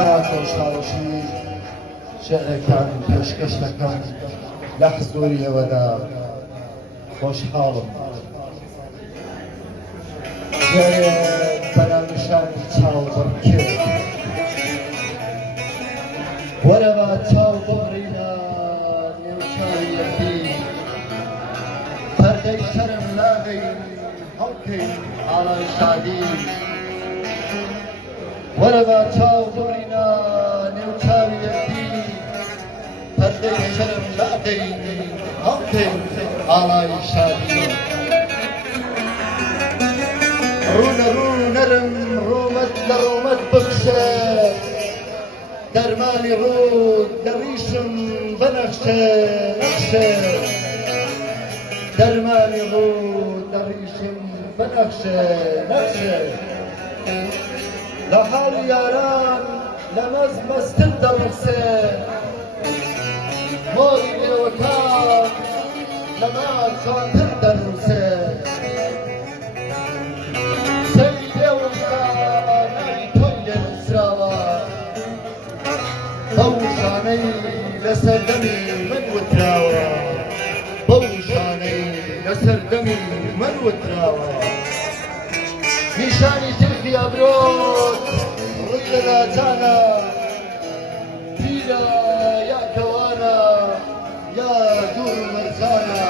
خۆشحاڵەشی شێعرەکان پێشکەش دەکەم لە حزوریەوەدا خۆشحاڵم جارێک بەرامشانی چاوبڕکێ وەرەوە چاو بڕینە نێوچاوی یەکدی پەردەی شەرم لاغەین هەڵکەین ئاڵای شادی وەرەوە چاو بڕینە نێوچاوی یەکدی پەردەی شەرم لاغەین هەڵکەین ئاڵای شادی ڕوونە ڕوو نەرم ڕوومەت لە ڕوومەت بخشە دەرمانی ڕوو دەڕیشم بەنەخشە نەخشە دەرمانی ڕوو دەڕیشم بەنەخشە نەخشە لە حاڵی یاران لە مەز مەستر دەڕوسێ مۆری لێوەکان لە مال چۆنتر دەنووسێ سەری لێوەکان ناوی تۆی لێ نووسراوە بەو شانەی لەسەر دەمی من وتراوە بەو شانەی لەسەر دەمی من وتراوە نیشانی ترخی ئەبرۆت ڕووی لە لاجانە پیرە یا کەوانە یا دوور و مەرجانە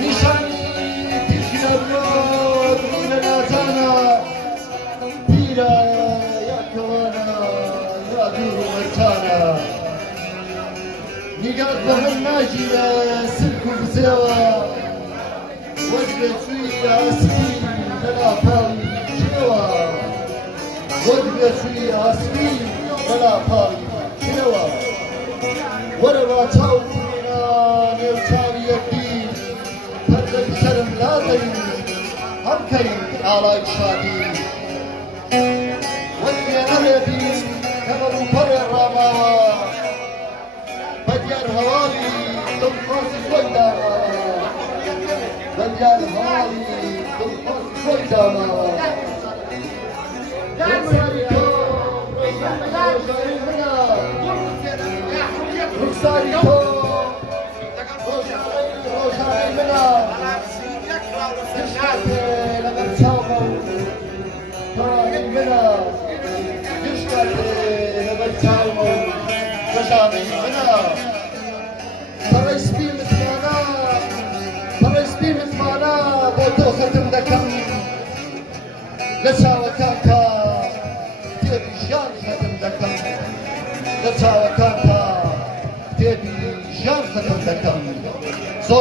نیشانی ترخی ئەبرۆت ڕووی لە لاجانە پیرە یا کەوانە یا دوور و مەرجانە نیگات بە هەم ناگیرە سلک و بزێوە وەک بێچووی ئاسپی لەلا پاڵی چێوە وەک بێچووی ئاسپی لەلا پاڵی چێوە وەرەوە چاو بڕینە نێوچاوی یەکدی پەردەی شەرم لاغەین هەڵکەین ئاڵای شادی وەک وێنەرێ بین کە بەروپەرێ ڕاماوە بەدیار هەواڵی دڵخۆشی خۆی داماوە بەدیار هەواڵی دڵخۆشی خۆی داماوە ڕوخساری تۆ ڕۆژانی منە ڕوخساری تۆ ڕۆژانی منە گشتاتێ لەبەر چاومە و تۆڕانی منە گشتاتێ لەبەر چاومە و گەشانی منە پەڕەی سپی متمانە پەڕەی سپی متمانە بۆ تۆ خەتم دەکەم لە چاوەکان تا تێبی ژیان خەتم دەکەم لە چاوەکان تا تێبی ژیان خەتم دەکەم